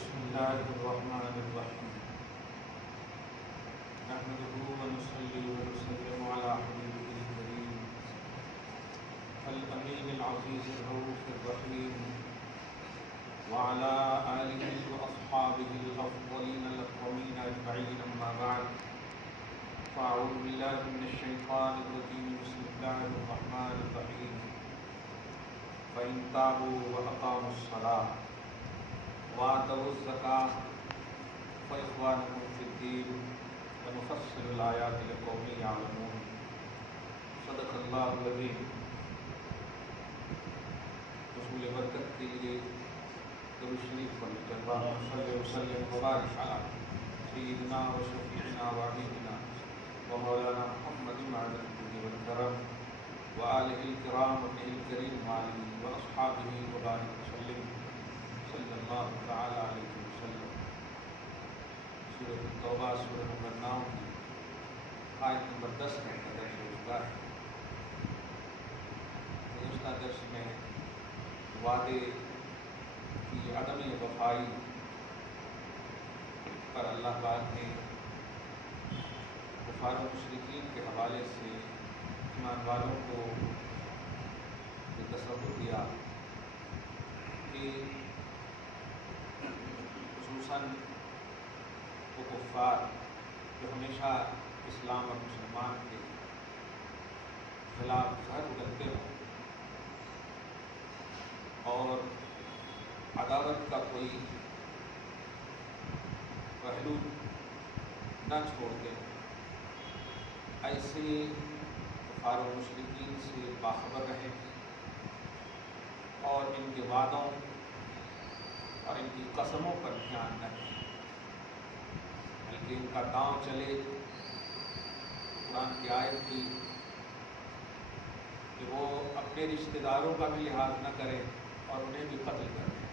بسم الله الرحمن الرحيم نحمده ونصلي ونسلم على حبيبه الكريم الأمين العزيز الرؤوف الرحيم وعلى آله وأصحابه الأفضلين الأكرمين أجمعين أما بعد فأعوذ بالله من الشيطان الرجيم بسم الله الرحمن الرحيم فإن تابوا وأقاموا الصلاة وآتوا الزكاة فإخوانكم في الدين ونفصل الآيات لقوم يعلمون صدق اللہ العظیم۔ رسول برکت کے لیے درود شریف پڑھتے ہیں۔ اللہم صلی وسلم وبارک علی سیدنا و شفیعنا و حبیبنا و مولانا محمد وعلی الجود والکرم وآلہ الکرام وابنہ الکریم وآلہ واصحابہ وبارک وسلم صلی اللہ تعالی علیہ وسلم۔ سورۃ التوبہ سورہ نمبر 9 کی آیت نمبر 10 میں درس ہو چکا ہے۔ گزشتہ درس میں وعدے کی عدم وفائی پر اللہ پاک نے کفار و مشرکین کے حوالے سے ایمان والوں کو یہ تصور دیا کہ خصوصاً وہ کفار جو ہمیشہ اسلام اور مسلمان کے خلاف زہر اگلتے ہوں اور عداوت کا کوئی پہلو نہ چھوڑتے ہیں، ایسے کفار و مشرکین سے باخبر رہیں اور ان کے وعدوں اور ان کی قسموں پر دھیان نہ دیں، بلکہ ان کا داؤں چلے۔ قرآن کی آیت تھی کہ وہ اپنے رشتہ داروں کا بھی لحاظ نہ کریں اور انہیں بھی قتل کر دیں۔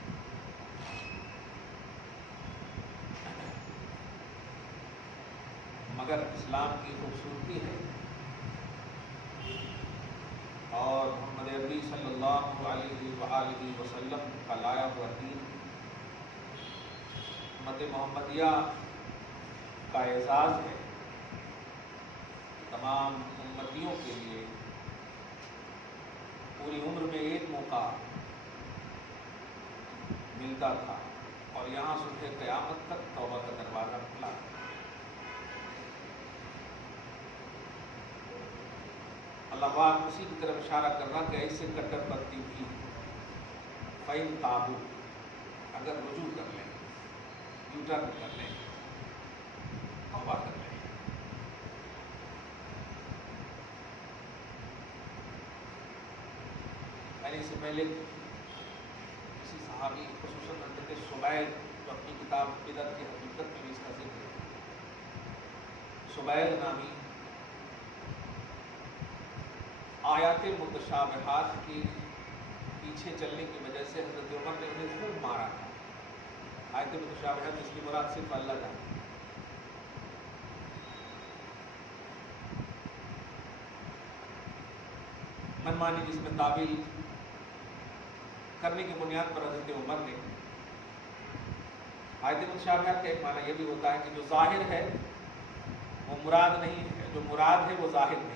مگر اسلام کی خوبصورتی ہے اور محمد عربی صلی اللہ علیہ وآلہ وسلم کا لایا ہوا دین امت محمدیہ کا اعزاز ہے۔ تمام امتیوں کے لیے پوری عمر میں ایک موقع ملتا تھا اور یہاں صبح قیامت تک توبہ کا دروازہ کھلا۔ اللہ پاک اسی کی طرف اشارہ کر رہا کہ ایسے کٹر پنتھی بھی فَإِن تَابُوا اگر رجوع کر لیں، یو ٹرن کر لیں، توبہ کر لیں۔ میں نے اس سے پہلے کسی صحابی خصوصاً حضرت سبیر جو اپنی کتاب بدعت کی حقیقت میں بھی اس کا ذکر ہے، سبیر نامی آیات متشابہات کے پیچھے چلنے کی وجہ سے حضرت عمر نے انہیں خوب مارا تھا۔ آیات متشابہات جس کی مراد صرف اللہ جانتا ہے۔ منمانی جس میں تعبیل کرنے کی بنیاد پر حضرت عمر نے آیات متشابہات کا ایک معنی یہ بھی ہوتا ہے کہ جو ظاہر ہے وہ مراد نہیں ہے، جو مراد ہے وہ ظاہر نہیں۔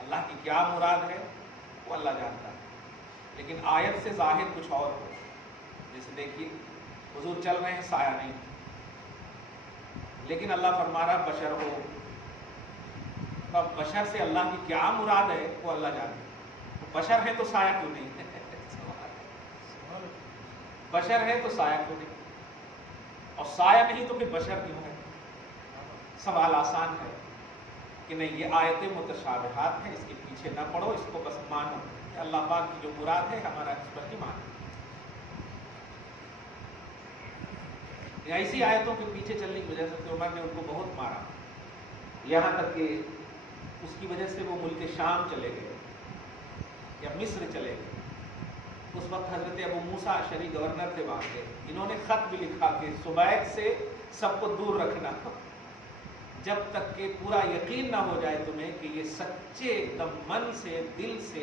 اللہ کی کیا مراد ہے وہ اللہ جانتا ہے، لیکن آیت سے ظاہر کچھ اور ہو۔ جیسے دیکھیے حضور چل رہے ہیں، سایہ نہیں، لیکن اللہ فرما رہا بشر ہو۔ اب بشر سے اللہ کی کیا مراد ہے وہ اللہ جانتا ہے۔ بشر ہے تو سایہ کیوں نہیں؟ بشر ہے تو سایہ کیوں نہیں؟ اور سایہ نہیں تو پھر بشر کیوں ہے؟ سوال آسان ہے کہ نہیں، یہ آیت متشابہات ہیں، اس کے پیچھے نہ پڑو، اس کو بس مانو کہ اللہ پاک کی جو مراد ہے ہمارا اس پر ہی مانو۔ ایسی آیتوں کے پیچھے چلنے کی وجہ سے عمر نے ان کو بہت مارا، یہاں تک کہ اس کی وجہ سے وہ ملک شام چلے گئے یا مصر چلے گئے۔ اس وقت حضرت ابو موسیٰ اشعری گورنر تھے وہاں کے، انہوں نے خط بھی لکھا کہ سبیک سے سب کو دور رکھنا، جب تک کہ پورا یقین نہ ہو جائے تمہیں کہ یہ سچے دم من سے دل سے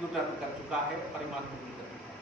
یو ٹرن کر چکا ہے اور ایمان قبول کر چکا ہے۔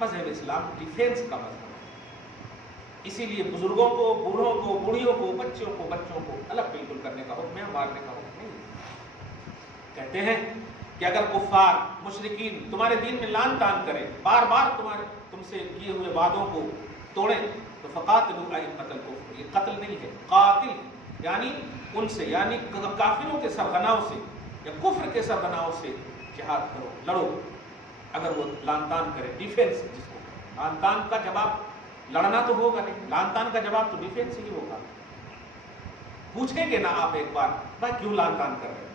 مذہب اسلام ڈیفینس کا مذہب ہے، اسی لیے بزرگوں کو، بوڑھوں کو، بوڑھیوں کو، بچوں کو الگ بالکل کرنے کا حکم ہے، مارنے کا حکم نہیں۔ کہتے ہیں کہ اگر کفار مشرکین تمہارے دین میں لان تان کریں، بار بار تم سے کیے ہوئے وعدوں کو توڑیں، تو فقاتلوا ائمۃ الکفر، یہ قتل نہیں ہے، قاتل، یعنی ان سے، یعنی کافروں کے سرغناؤں سے یا کفر کے سرغناؤں سے جہاد کرو، لڑو اگر وہ لان تان کرے۔ ڈیفینس جس کو لان تان کا جواب لڑنا تو ہوگا نہیں، لان تان کا جواب تو ڈیفینس ہی ہوگا۔ پوچھیں گے نا آپ ایک بار بھائی کیوں لان تان کر رہے ہیں؟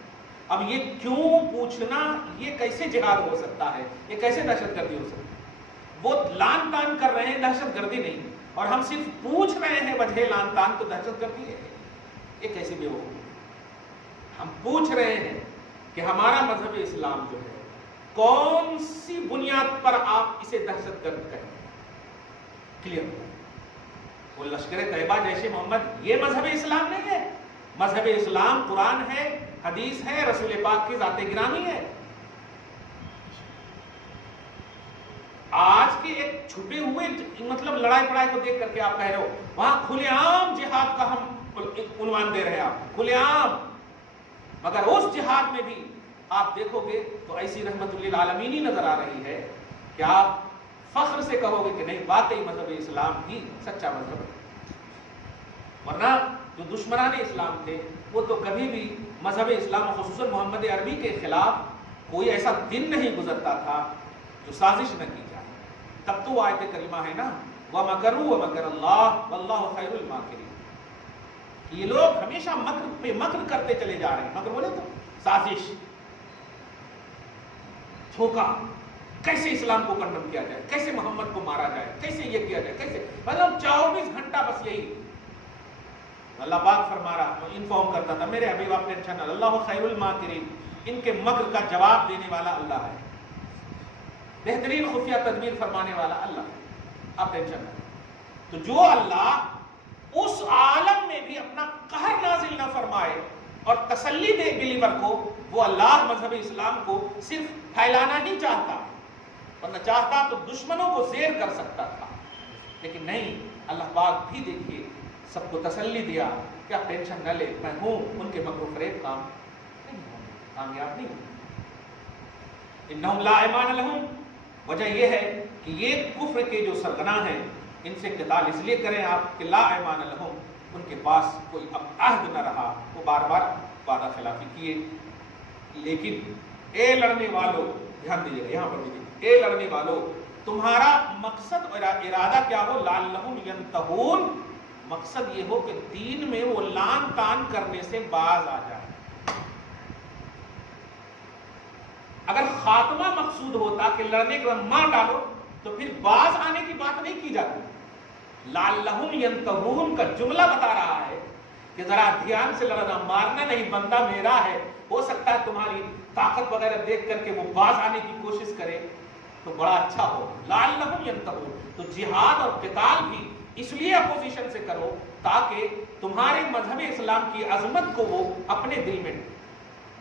اب یہ کیوں پوچھنا، یہ کیسے جہاد ہو سکتا ہے، یہ کیسے دہشت گردی ہو سکتی ہے؟ وہ لان تان کر رہے ہیں، دہشت گردی نہیں، اور ہم صرف پوچھ رہے ہیں وجہ لان تان، تو دہشت گردی ہے؟ یہ کیسے بے وقوفی؟ ہم پوچھ رہے ہیں کہ ہمارا مذہب اسلام جو ہے کون سی بنیاد پر آپ اسے دہشت گرد کہیں؟ کلیئر ہو؟ وہ لشکر طیبہ جیش محمد یہ مذہب اسلام نہیں ہے۔ مذہب اسلام قرآن ہے، حدیث ہے، رسول پاک کی ذات گرامی ہے۔ آج کے ایک چھپے ہوئے مطلب لڑائی پڑائی کو دیکھ کر کے آپ کہہ رہے ہو وہاں کھلے عام جہاد کا ہم عنوان دے رہے ہیں، آپ کھلے عام، مگر اس جہاد میں بھی آپ دیکھو گے تو ایسی رحمت للعالمین ہی نظر آ رہی ہے کہ آپ فخر سے کہو گے کہ نہیں، واقعی مذہب اسلام ہی سچا مذہب ہے۔ ورنہ جو دشمنان اسلام تھے وہ تو کبھی بھی مذہب اسلام، خصوصاً محمد عربی کے خلاف کوئی ایسا دن نہیں گزرتا تھا جو سازش نہ کی جائے۔ تب تو آیت کریمہ ہے نا، وَمَكَرُوا وَمَكَرَ اللَّهُ وَاللَّهُ خَيْرُ الْمَاكِرِينَ، یہ لوگ ہمیشہ مکر پہ مکر کرتے چلے جا رہے ہیں۔ مکر بولے تو سازش، دھوکہ، کیسے اسلام کو کنڈم کیا جائے، کیسے محمد کو مارا جائے، کیسے یہ کیا جائے، کیسے، مطلب 24 گھنٹہ بس یہی۔ اللہ پاک فرما رہا، انفارم کرتا تھا میرے حبیب آپ ٹینشن نہ، اللہ خیر الماکرین، ان کے مکر کا جواب دینے والا اللہ ہے، بہترین خفیہ تدبیر فرمانے والا اللہ ہے، آپ ٹینشن نہ۔ تو جو اللہ اس عالم میں بھی اپنا قہر نازل نہ فرمائے اور تسلی دے بلیور کو، وہ اللہ مذہب اسلام کو صرف پھیلانا ہی چاہتا، ورنہ چاہتا تو دشمنوں کو زیر کر سکتا تھا، لیکن نہیں، اللہ پاک بھی دیکھیے سب کو تسلی دیا کہ آپ ٹینشن نہ لے، میں ہوں، ان کے مکر و فریب کامیاب نہیں ہوں۔ انہم لا ایمان لہم، وجہ یہ ہے کہ یہ کفر کے جو سرغناں ہیں ان سے قتال اس لیے کریں آپ کہ لا ایمان لہم، ان کے پاس کوئی اب عہد نہ رہا، وہ بار بار وعدہ خلافی کیے۔ لیکن اے لڑنے والوں، دھیان دیجیے یہاں پر بھی، اے لڑنے والوں، تمہارا مقصد اور ارادہ کیا ہو؟ لعلہم ینتہون، مقصد یہ ہو کہ دین میں وہ لان تان کرنے سے باز آ جائے۔ اگر خاتمہ مقصود ہوتا کہ لڑنے کے بعد مار ڈالو تو پھر باز آنے کی بات نہیں کی جاتی۔ لعلہم ینتہون کا جملہ بتا رہا ہے کہ ذرا دھیان سے لڑنا، مارنا نہیں، بندہ میرا ہے، ہو سکتا ہے تمہاری طاقت وغیرہ دیکھ کر کے وہ باز آنے کی کوشش کرے تو بڑا اچھا ہو۔ لعلہم ینتہون، تو جہاد اور قتال بھی اس لیے اپوزیشن سے کرو تاکہ تمہارے مذہب اسلام کی عظمت کو وہ اپنے دل میں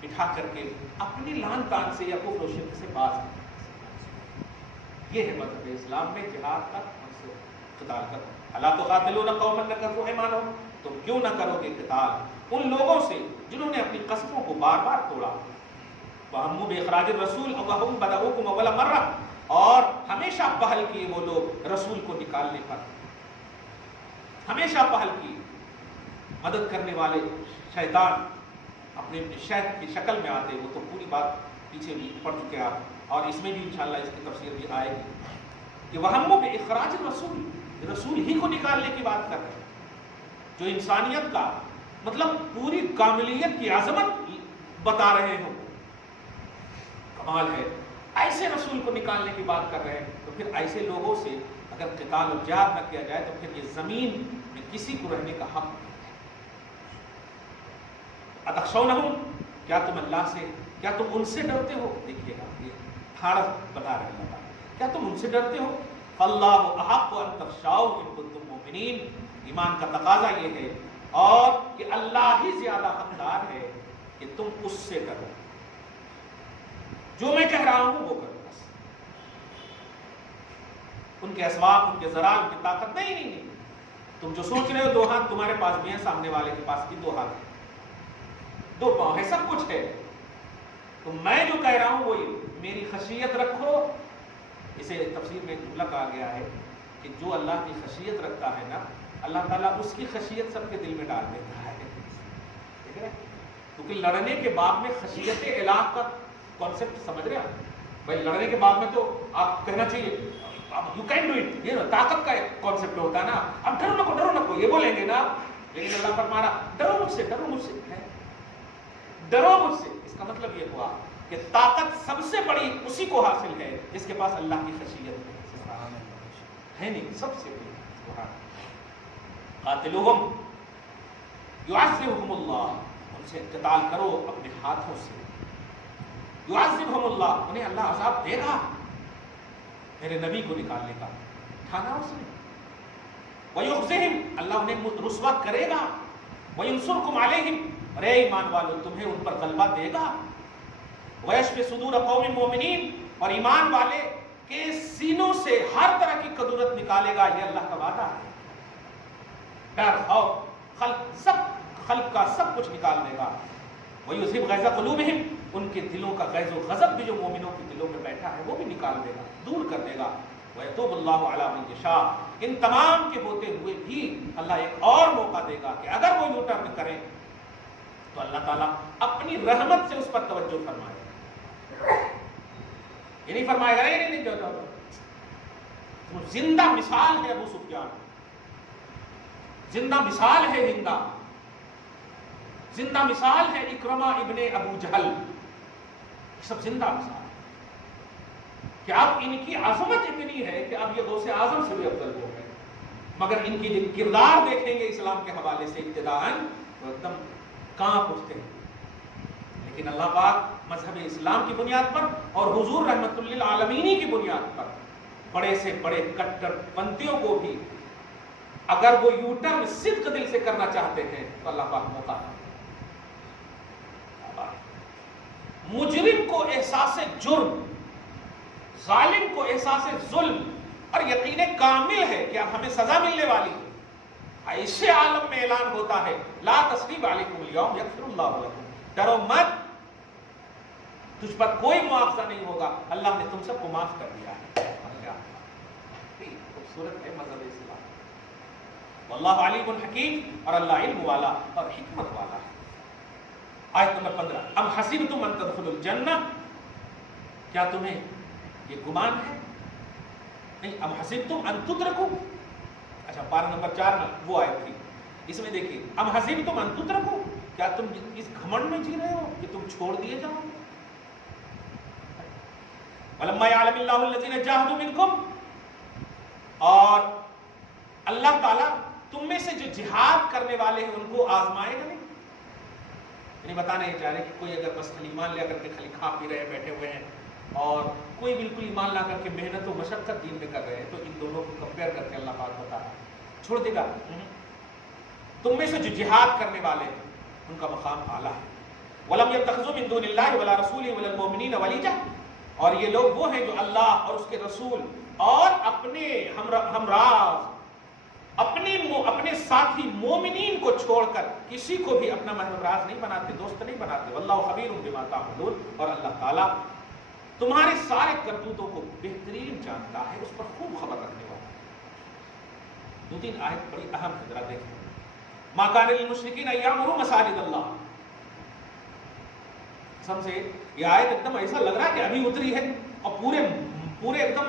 بٹھا کر کے اپنے لان تان سے یا کفر و شرک سے باز آئیں۔ یہ ہے مذہب اسلام میں جہاد کا مقصد، قتال کا۔ الا تقاتلون قوما نکثوا ایمانہم، تم کیوں نہ کرو گے قتال ان لوگوں سے جنہوں نے اپنی قسموں کو بار بار توڑا۔ وَهَمُّوا بِإِخْرَاجِ الرَّسُولِ وَهُمْ بَدَؤُوكُمْ أَوَّلَ مَرَّةٍ، اور ہمیشہ پہل کیے وہ لوگ رسول کو نکالنے پر، ہمیشہ پہل کی۔ مدد کرنے والے شیطان اپنے شیخ کی شکل میں آتے، وہ تو پوری بات پیچھے بھی پڑھ چکے آپ، اور اس میں بھی انشاءاللہ اس کی تفسیر بھی آئے گی کہ وَهَمُّوا بِإِخْرَاجِ الرَّسُولِ، رسول ہی کو نکالنے کی بات کر رہے ہیں، جو انسانیت کا مطلب پوری کاملیت کی عظمت بتا رہے ہوں، کمال ہے، ایسے رسول کو نکالنے کی بات کر رہے ہیں۔ تو پھر ایسے لوگوں سے اگر قتال و جہاد نہ کیا جائے تو پھر یہ زمین میں کسی کو رہنے کا حق نہیں ہے۔ اتخشونہم، کیا تم اللہ سے، کیا تم ان سے ڈرتے ہو؟ دیکھیے گا یہ حالت بتا رہے ہیں اللہ، کیا تم ان سے ڈرتے ہو؟ فاللہ احق ان تخشوہ ان کنتم مؤمنین، ایمان کا تقاضا یہ ہے اور کہ اللہ ہی زیادہ حقدار ہے کہ تم اس سے ڈرو، جو میں کہہ رہا ہوں وہ کرو بس۔ ان کے اسباب، ان کے ذرائع، ان کی طاقت نہیں. تم جو سوچ رہے ہو 2 ہاتھ تمہارے پاس بھی ہیں، سامنے والے کے پاس بھی 2 ہاتھ ہیں، 2 پاؤں ہے، سب کچھ ہے. تو میں جو کہہ رہا ہوں وہی میری خشیت رکھو. اسے تفسیر میں جملہ کہا گیا ہے کہ جو اللہ کی خشیت رکھتا ہے نا، اللہ تعالیٰ اس کی خشیت سب کے دل میں ڈال دیتا ہے. ٹھیک ہے، کیونکہ لڑنے کے بعد میں خشیت الہ کا کانسیپٹ سمجھ رہے ہیں بھائی. لڑنے کے بعد میں تو آپ کہنا چاہیے یو کین ڈو اٹ، یہ طاقت کا ایک کانسیپٹ ہوتا ہے نا. اب ڈرو نکو یہ بولیں گے نا، لیکن اللہ فرما رہا ڈرو مجھ سے ڈرو مجھ سے. اس کا مطلب یہ ہوا کہ طاقت سب سے بڑی اسی کو حاصل ہے جس کے پاس اللہ کی خشیت ہے نہیں، سب سے بڑی. قاتلوہم یعذبہم اللہ، ان سے قتال کرو اپنے ہاتھوں سے. یعذبہم اللہ، انہیں اللہ عذاب دے گا میرے نبی کو نکالنے کا ٹھانا اس نے. ویخزہم، اللہ انہیں رسوا کرے گا. وینصرکم علیہم، اے ایمان والو تمہیں ان پر غلبہ دے گا. ویشفی صدور قوم مومنین، اور ایمان والے کے سینوں سے ہر طرح کی کدورت نکالے گا، یہ اللہ کا وعدہ ہے. ڈر خوف خلق کا سب کچھ نکال دے گا. وَيُذْهِبْ غَيْظَ قُلُوبِهِمْ، ان کے دلوں کا غیظ و غضب بھی جو مومنوں کے دلوں میں بیٹھا ہے وہ بھی نکال دے گا، دور کر دے گا. وَيَتُوبُ اللَّهُ عَلَىٰ مَن يَشَاءُ، ان تمام کے ہوتے ہوئے بھی اللہ ایک اور موقع دے گا کہ اگر وہ یو ٹرن کریں تو اللہ تعالیٰ اپنی رحمت سے اس پر توجہ فرمائے. یہ نہیں فرمائے گا نہیں جو زندہ مثال ہے ابو سفیان، زندہ مثال ہے ہندا، زندہ مثال ہے اکرمہ ابن ابو جہل، سب زندہ مثال کہ اب ان کی عظمت اتنی ہے کہ اب یہ غوث اعظم سے بھی افضل ہو گئے. مگر ان کی جو کردار دیکھیں گے اسلام کے حوالے سے ابتداءً تو ایک دم کانپ اٹھتے ہیں. لیکن اللہ پاک مذہب اسلام کی بنیاد پر اور حضور رحمت للعالمین کی بنیاد پر بڑے سے بڑے کٹر پنتھیوں کو بھی اگر وہ یو ٹرن صدق دل سے کرنا چاہتے ہیں تو اللہ پاک موقع ہے. مجرم کو احساس جرم، ظالم کو احساس ظلم اور یقین کامل ہے کہ اب ہمیں سزا ملنے والی ہے، ایسے عالم میں اعلان ہوتا ہے لا تثریب علیکم اليوم یغفر اللہ لکم، ڈرو مت، تجھ پر کوئی مواخذہ نہیں ہوگا، اللہ نے تم سب کو معاف کر دیا ہے. خوبصورت ہے مذہب اسلام. واللہ علیم حکیم، اور اللہ علم والا اور حکمت والا ہے. آیت نمبر 15، ام حسبتم ان تدخلوا الجنہ، کیا تمہیں یہ گمان ہے، نہیں ام حسبتم ان تترکوا. اچھا پارہ نمبر 4 میں وہ آیت تھی، اس میں دیکھیے ام حسبتم ان تترکوا، کیا تم اس گھمنڈ میں جی رہے ہو کہ تم چھوڑ دیے جاؤ. وَلَمَّا يَعْلَمِ اللَّهُ الَّذِينَ جَاهَدُوا مِنكُمْ، اور اللہ تعالیٰ تم میں سے جو جہاد کرنے والے ہیں ان کو آزمائے گا نہیں. یعنی بتانا یہ چاہ رہے کہ کوئی اگر بس ایمان لے کر کے خالی کھا پی رہے بیٹھے ہوئے ہیں اور کوئی بالکل ایمان لا کر کے محنت و مشقت دین میں کر رہے ہیں تو ان دونوں کو کمپیئر کر کے اللہ پاک بتا رہا ہے چھوڑ دے گا. تم میں سے جو جہاد کرنے والے ہیں ان کا مقام اعلیٰ ہے. وَلَمْ يَتَّخِذُوا مِن دُونِ اللَّهِ وَلَا رَسُولِهِ وَلَا الْمُؤْمِنِينَ وَلِيجَةً، اور یہ لوگ وہ ہیں جو اللہ اور اس کے رسول اور اپنے ہمراز اپنے ساتھی مومنین کو چھوڑ کر کسی کو بھی اپنا مہمراز نہیں بناتے، دوست نہیں بناتے. واللہ خبیر بما تعملون، اور اللہ تعالیٰ تمہارے سارے کرتوتوں کو بہترین جانتا ہے، اس پر خوب خبر رکھنے والا ہے. 2-3 آیت بڑی اہم ہے، ذرا دیکھیں. ما کان للمشرکین ان یعمروا مساجد اللہ، سب سے یہ آیت ایک دم ایسا لگ رہا ہے کہ ابھی اتری ہے اور پورے ایک دم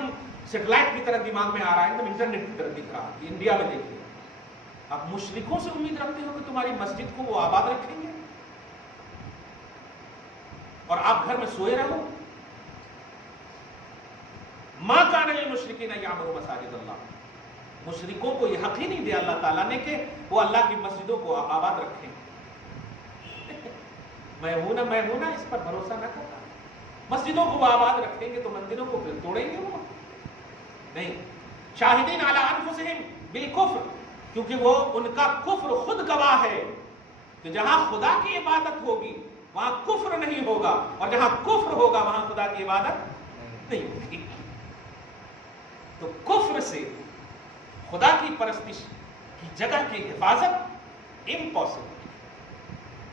سیٹلائٹ کی طرح دماغ میں آ رہا ہے، ایک دم انٹرنیٹ کی طرح دکھ رہا ہے. انڈیا میں دیکھیے، آپ مشرکوں سے امید رکھتے ہو کہ تمہاری مسجد کو وہ آباد رکھیں گے اور آپ گھر میں سوئے رہو. ما کان للمشرکین ان یعمروا مساجد اللہ، مشرکوں کو یہ حق ہی نہیں دیا اللہ تعالیٰ نے کہ وہ اللہ کی مسجدوں کو آباد رکھیں. میں اس پر بھروسہ نہ کرتا. مسجدوں کو وہ آباد رکھیں گے تو مندروں کو پھر توڑیں گے وہ نہیں. شاہدین علی انفسہم بالکفر، کیونکہ وہ ان کا کفر خود گواہ ہے کہ جہاں خدا کی عبادت ہوگی وہاں کفر نہیں ہوگا اور جہاں کفر ہوگا وہاں خدا کی عبادت نہیں ہوگی. تو کفر سے خدا کی پرستش کی جگہ کی حفاظت امپاسبل.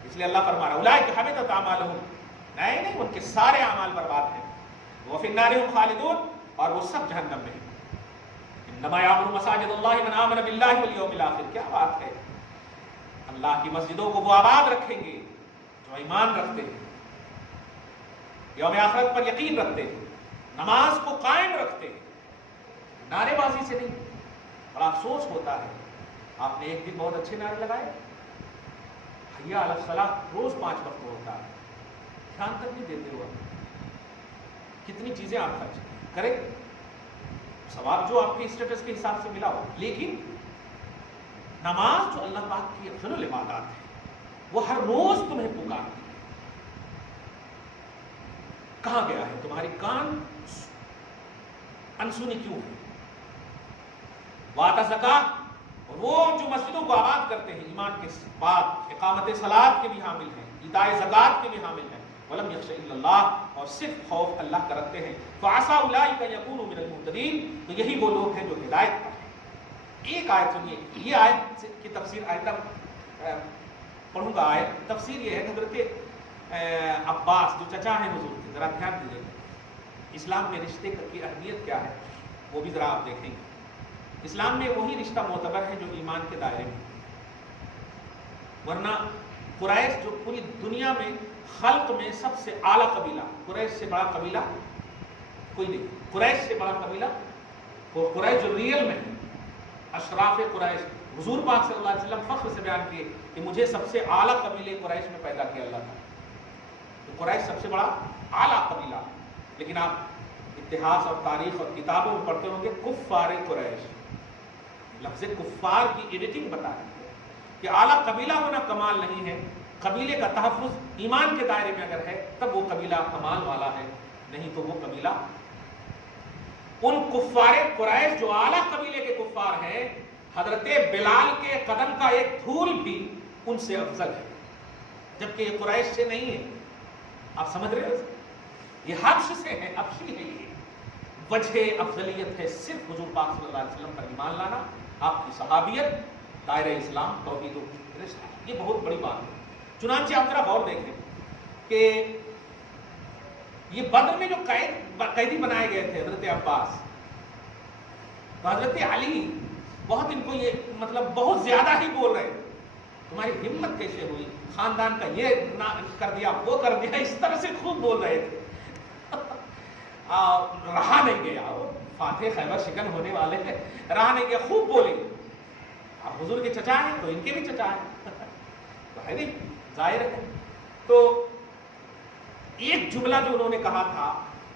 اس لیے اللہ فرما رہا اولئک حبطت اعمالہم، نہیں ان کے سارے اعمال برباد ہیں. وفی النار هم خالدون، اور وہ سب جہنم میں ہیں. انما یعمر مساجد اللہ من آمن باللہ والیوم الآخر. کیا بات ہے، اللہ کی مسجدوں کو وہ آباد رکھیں گے جو ایمان رکھتے ہیں، یوم آخرت پر یقین رکھتے ہیں، نماز کو قائم رکھتے ہیں، نعرے بازی سے نہیں. بڑا افسوس ہوتا ہے، آپ نے ایک دن بہت اچھے نعرے لگائے، حی علی الصلاۃ روز 5 وقت ہوتا ہے، دھیان تک نہیں دیتے ہو. کتنی چیزیں آپ خرچ کریں، ثواب جو آپ کے اسٹیٹس کے حساب سے ملا ہو، لیکن نماز جو اللہ پاک کی افضل العبادات ہے وہ ہر روز تمہیں پکارتی ہے. کہاں گیا ہے تمہاری کان انسونی کیوں ہے؟ وآتا زکات، اور وہ جو مسجدوں کو آباد کرتے ہیں ایمان کے بعد اقامت صلاۃ کے بھی حامل ہیں، ایتاء زکات کے بھی حامل ہیں، ولم یخش الا اللہ، اور صرف خوف اللہ کا رکھتے ہیں. فعسى اولئک یکونوا من المهتدین، تو یہی وہ لوگ ہیں جو ہدایت پر ہیں. ایک آیت سنیے، یہ آیت کی تفسیر آئندہ پڑھوں گا. آیت تفسیر یہ ہے، حضرت عباس جو چچا ہیں حضور کے، ذرا دھیان دیجیے اسلام میں رشتے کی اہمیت کیا ہے وہ بھی ذرا آپ دیکھیں گے. اسلام میں وہی رشتہ معتبر ہے جو ایمان کے دائرے میں، ورنہ قریش جو پوری دنیا میں خلق میں سب سے اعلیٰ قبیلہ، قریش سے بڑا قبیلہ کوئی نہیں. قریش سے بڑا قبیلہ وہ قریش جو ریئل میں ہے، اشراف قریش. حضور پاک صلی اللہ علیہ وسلم فخر سے بیان کیے کہ مجھے سب سے اعلیٰ قبیلے قریش میں پیدا کیا اللہ تعالیٰ. تو قریش سب سے بڑا اعلیٰ قبیلہ. لیکن آپ اتہاس اور تاریخ اور کتابوں میں پڑھتے ہوں گے کفار قریش. لفظ کفار کی ایڈیٹنگ بتا رہی ہے کہ اعلیٰ قبیلہ ہونا کمال نہیں ہے. قبیلے کا تحفظ ایمان کے دائرے میں اگر ہے تب وہ قبیلہ کمال والا ہے، نہیں تو وہ قبیلہ ان کفار قریش جو اعلیٰ قبیلے کے کفار ہیں، حضرت بلال کے قدم کا ایک دھول بھی ان سے افضل ہے، جبکہ یہ قریش سے نہیں ہے. آپ سمجھ رہے ہو، یہ حبش سے ہے، حبشی ہے. یہ وجہ افضلیت ہے صرف حضور پاک صلی اللہ علیہ وسلم پر ایمان لانا، آپ کی صحابیت، دائرہ اسلام، توحید و رسالت. یہ بہت بڑی بات ہے. چنانچہ آپ ذرا غور دیکھیں کہ یہ بدر میں جو قیدی بنائے گئے تھے حضرت عباس، تو حضرت علی بہت ان کو یہ مطلب بہت زیادہ ہی بول رہے، تمہاری ہمت کیسے ہوئی، خاندان کا یہ کر دیا وہ کر دیا، اس طرح سے خوب بول رہے تھے. رہا نہیں گیا، فاتح خیبر شکن ہونے والے ہیں، رہا نہیں گیا، خوب بولے. اب حضور کے چچا ہیں تو ان کے بھی چچا ہیں تو ہے نہیں، ظاہر ہے. تو ایک جملہ جو انہوں نے کہا تھا،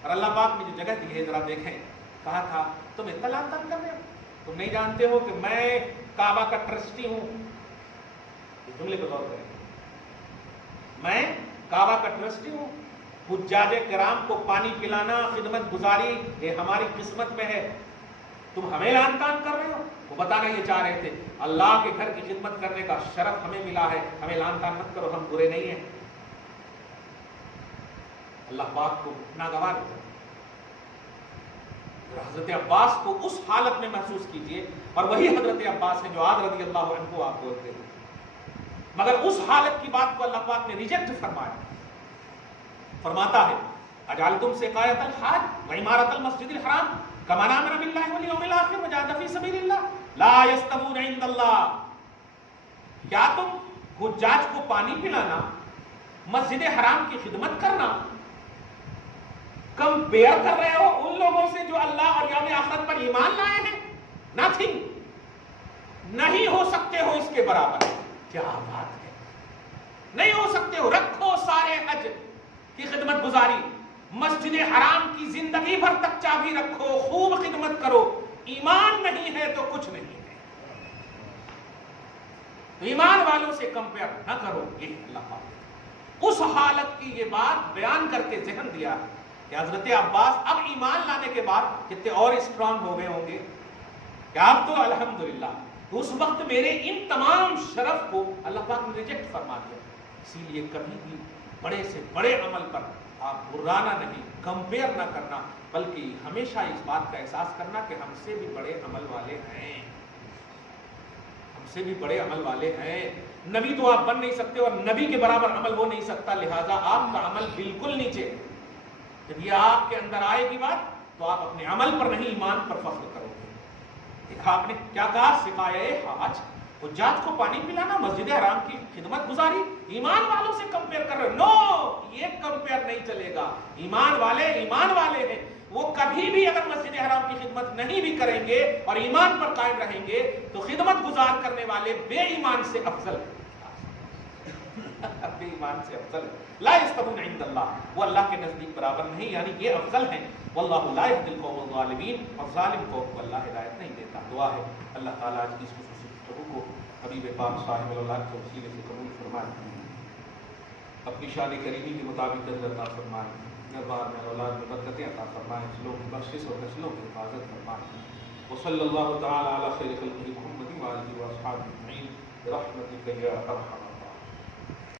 اور اللہ پاک نے جو جگہ دی ہے ذرا دیکھیں، کہا تھا تم اتنا تنگ کر رہے ہو، تم نہیں جانتے ہو کہ میں کعبہ کا ٹرسٹی ہوں. اس جملے پہ غور کریں، میں کعبہ کا ٹرسٹی ہوں، حجاج کرام کو پانی پلانا، خدمت گزاری یہ ہماری قسمت میں ہے، تم ہمیں لعن طعن کر رہے ہو. وہ بتانا یہ چاہ رہے تھے اللہ کے گھر کی خدمت کرنے کا شرف ہمیں ملا ہے، ہمیں لعن طعن مت کرو، ہم برے نہیں ہیں. اللہ پاک کو ناگوار ہے. حضرت عباس کو اس حالت میں محسوس کیجئے، اور وہی حضرت عباس ہے جو عاد رضی اللہ عنہ آپ بولتے ہیں، مگر اس حالت کی بات کو اللہ پاک نے ریجیکٹ فرمایا. فرماتا ہے اجعلتم سقایۃ الحاج وعمارۃ المسجد الحرام کمن آمن باللہ والیوم الآخر وجاہد فی سبیل اللہ لا یستوون عند اللہ. کیا تم حجاج کو پانی پلانا، مسجد حرام کی خدمت کرنا کمپیئر کر رہے ہو ان لوگوں سے جو اللہ اور یوم آخرت پر ایمان لائے ہیں؟ نتھنگ، نہیں ہو سکتے ہو اس کے برابر. کیا بات ہے، نہیں ہو سکتے ہو. رکھو سارے حج کی خدمت گزاری، مسجد حرام کی زندگی بھر تک چابی رکھو، خوب خدمت کرو. ایمان نہیں ہے تو کچھ نہیں ہے. تو ایمان والوں سے کمپیئر نہ کرو. یہ اللہ پاک اس حالت کی یہ بات بیان کر کے ذہن دیا کہ حضرت عباس اب ایمان لانے کے بعد کتنے اور اسٹرانگ ہو گئے ہوں گے کہ آپ تو الحمدللہ. تو اس وقت میرے ان تمام شرف کو اللہ پاک نے ریجیکٹ فرما دیا. اسی لیے کبھی بھی بڑے سے بڑے عمل پر آپ غرانا نہیں، کمپیئر نہ کرنا، بلکہ ہمیشہ اس بات کا احساس کرنا کہ ہم سے بھی بڑے عمل والے ہیں، ہم سے بھی بڑے عمل والے ہیں۔ نبی تو آپ بن نہیں سکتے اور نبی کے برابر عمل ہو نہیں سکتا، لہذا آپ کا عمل بالکل نیچے۔ جب یہ آپ کے اندر آئے گی بات تو آپ اپنے عمل پر نہیں ایمان پر فخر کرو گے۔ دیکھا آپ نے کیا کہا، سقائے حاج، حجاج کو پانی پلانا، مسجد حرام کی خدمت گزاری، ایمان والوں سے کمپیئر کر رہے ہو؟ نو، یہ کمپیئر نہیں چلے گا۔ ایمان والے ہیں، وہ کبھی بھی اگر مسجد حرام کی خدمت نہیں بھی کریں گے اور ایمان پر قائم رہیں گے تو خدمت گزار کرنے والے بے ایمان سے افضل ہیں، بے ایمان سے افضل ہے۔ لا یستوون عند اللہ، وہ اللہ کے نزدیک برابر نہیں، یعنی یہ افضل ہیں۔ واللہ لا یہدی القوم الظالمین، اور ظالم قوم کو اللہ ہدایت نہیں دیتا۔ دعا ہے اللہ تعالیٰ آج کی اس خصوصی گفتگو کو حبیب پاک صاحب اللہ کے وسیلے سے قبول فرمائے، اپنی شان کریمی کے مطابق اجر عطا فرمائے، دربار میں اولاد میں برکتیں عطا فرمائے، نسلوں کی بخشش اور نسلوں کی حفاظت فرمائے۔ وصلی اللہ تعالی علی خیر خلقہ محمد وآلہ وصحبہ اجمعین برحمتک یا ارحم